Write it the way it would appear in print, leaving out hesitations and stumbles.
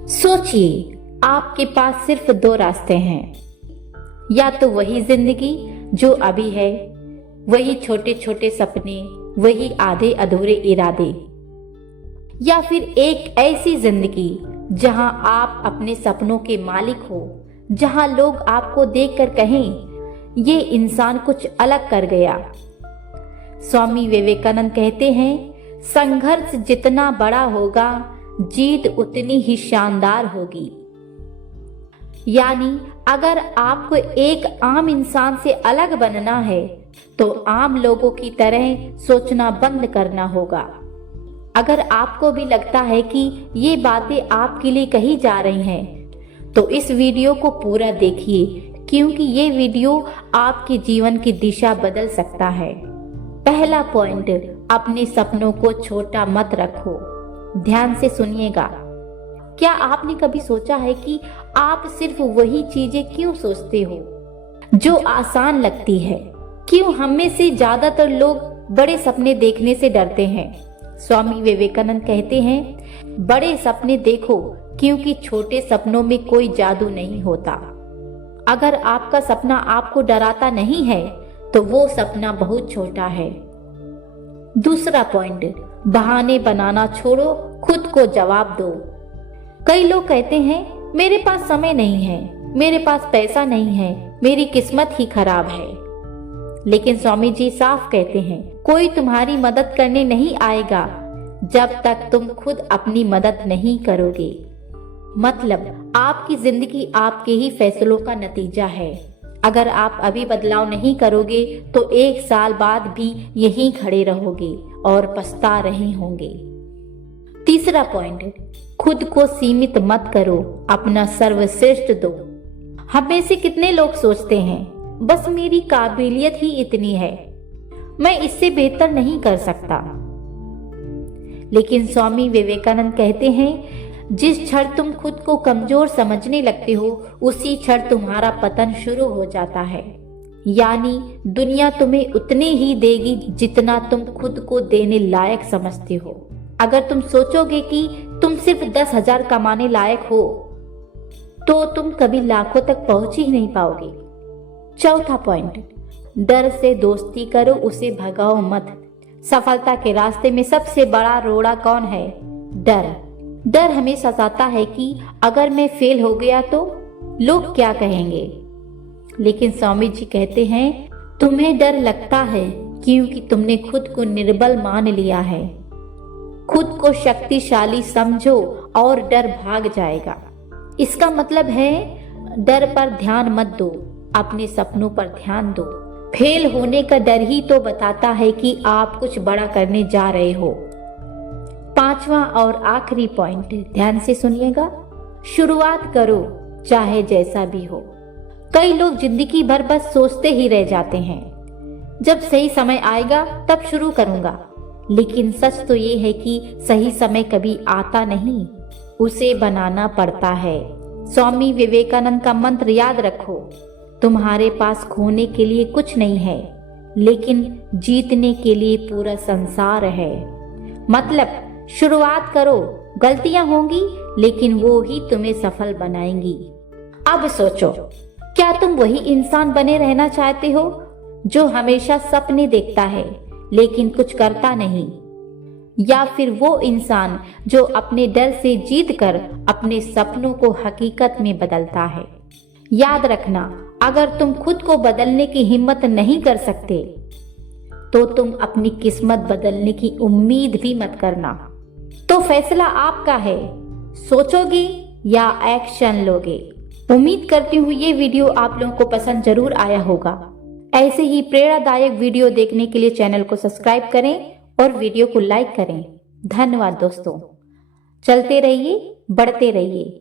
सोचिए, आपके पास सिर्फ दो रास्ते हैं। या तो वही जिंदगी जो अभी है, वही छोटे छोटे सपने, वही आधे अधूरे इरादे, या फिर एक ऐसी जिंदगी जहां आप अपने सपनों के मालिक हो, जहां लोग आपको देखकर कहें ये इंसान कुछ अलग कर गया। स्वामी विवेकानंद कहते हैं, संघर्ष जितना बड़ा होगा, जीत उतनी ही शानदार होगी। यानी अगर आपको एक आम इंसान से अलग बनना है तो आम लोगों की तरह सोचना बंद करना होगा। अगर आपको भी लगता है कि ये बातें आपके लिए कही जा रही हैं, तो इस वीडियो को पूरा देखिए, क्योंकि ये वीडियो आपके जीवन की दिशा बदल सकता है। पहला पॉइंट, अपने सपनों को छोटा मत रखो। ध्यान से सुनिएगा। क्या आपने कभी सोचा है कि आप सिर्फ वही चीजें क्यों सोचते हो जो आसान लगती है? क्यों हम में से ज्यादातर लोग बड़े सपने देखने से डरते हैं? स्वामी विवेकानंद कहते हैं, बड़े सपने देखो, क्योंकि छोटे सपनों में कोई जादू नहीं होता। अगर आपका सपना आपको डराता नहीं है तो वो सपना बहुत छोटा है। दूसरा पॉइंट, बहाने बनाना छोड़ो, खुद को जवाब दो। कई लोग कहते हैं, मेरे पास समय नहीं है, मेरे पास पैसा नहीं है, मेरी किस्मत ही खराब है। लेकिन स्वामी जी साफ कहते हैं, कोई तुम्हारी मदद करने नहीं आएगा जब तक तुम खुद अपनी मदद नहीं करोगे। मतलब आपकी जिंदगी आपके ही फैसलों का नतीजा है। अगर आप अभी बदलाव नहीं करोगे तो 1 साल बाद भी यहीं खड़े रहोगे और पछता रहे होंगे। तीसरा पॉइंट, खुद को सीमित मत करो, अपना सर्वश्रेष्ठ दो। हम में से कितने लोग सोचते हैं, बस मेरी काबिलियत ही इतनी है, मैं इससे बेहतर नहीं कर सकता। लेकिन स्वामी विवेकानंद कहते हैं, जिस क्षण तुम खुद को कमजोर समझने लगते हो, उसी क्षण तुम्हारा पतन शुरू हो जाता है। यानी दुनिया तुम्हें उतने ही देगी जितना तुम खुद को देने लायक समझते हो। अगर तुम सोचोगे कि तुम सिर्फ 10,000 कमाने लायक हो, तो तुम कभी लाखों तक पहुंच ही नहीं पाओगे। चौथा पॉइंट, डर से दोस्ती करो, उसे भगाओ मत। सफलता के रास्ते में सबसे बड़ा रोड़ा कौन है? डर। डर हमें सताता है कि अगर मैं फेल हो गया तो लोग क्या कहेंगे। लेकिन स्वामी जी कहते हैं, तुम्हें डर लगता है क्योंकि तुमने खुद को निर्बल मान लिया है। खुद को शक्तिशाली समझो और डर भाग जाएगा। इसका मतलब है, डर पर ध्यान मत दो, अपने सपनों पर ध्यान दो। फेल होने का डर ही तो बताता है कि आप कुछ बड़ा करने जा रहे हो। पांचवा और आखिरी पॉइंट, ध्यान से सुनिएगा। शुरुआत करो, चाहे जैसा भी हो। कई लोग जिंदगी भर बस सोचते ही रह जाते हैं, जब सही समय आएगा तब शुरू करूंगा। लेकिन सच तो ये है कि सही समय कभी आता नहीं, उसे बनाना पड़ता है। स्वामी विवेकानंद का मंत्र याद रखो, तुम्हारे पास खोने के लिए कुछ नहीं है, लेकिन जीतने के लिए पूरा संसार है। मतलब शुरुआत करो, गलतियां होंगी लेकिन वो ही तुम्हें सफल बनाएंगी। अब सोचो, क्या तुम वही इंसान बने रहना चाहते हो जो हमेशा सपने देखता है लेकिन कुछ करता नहीं, या फिर वो इंसान जो अपने डर से जीत कर अपने सपनों को हकीकत में बदलता है? याद रखना, अगर तुम खुद को बदलने की हिम्मत नहीं कर सकते तो तुम अपनी किस्मत बदलने की उम्मीद भी मत करना। तो फैसला आपका है, सोचोगे या एक्शन लोगे। उम्मीद करती हूँ ये वीडियो आप लोगों को पसंद जरूर आया होगा। ऐसे ही प्रेरणादायक वीडियो देखने के लिए चैनल को सब्सक्राइब करें और वीडियो को लाइक करें। धन्यवाद दोस्तों। चलते रहिए, बढ़ते रहिए।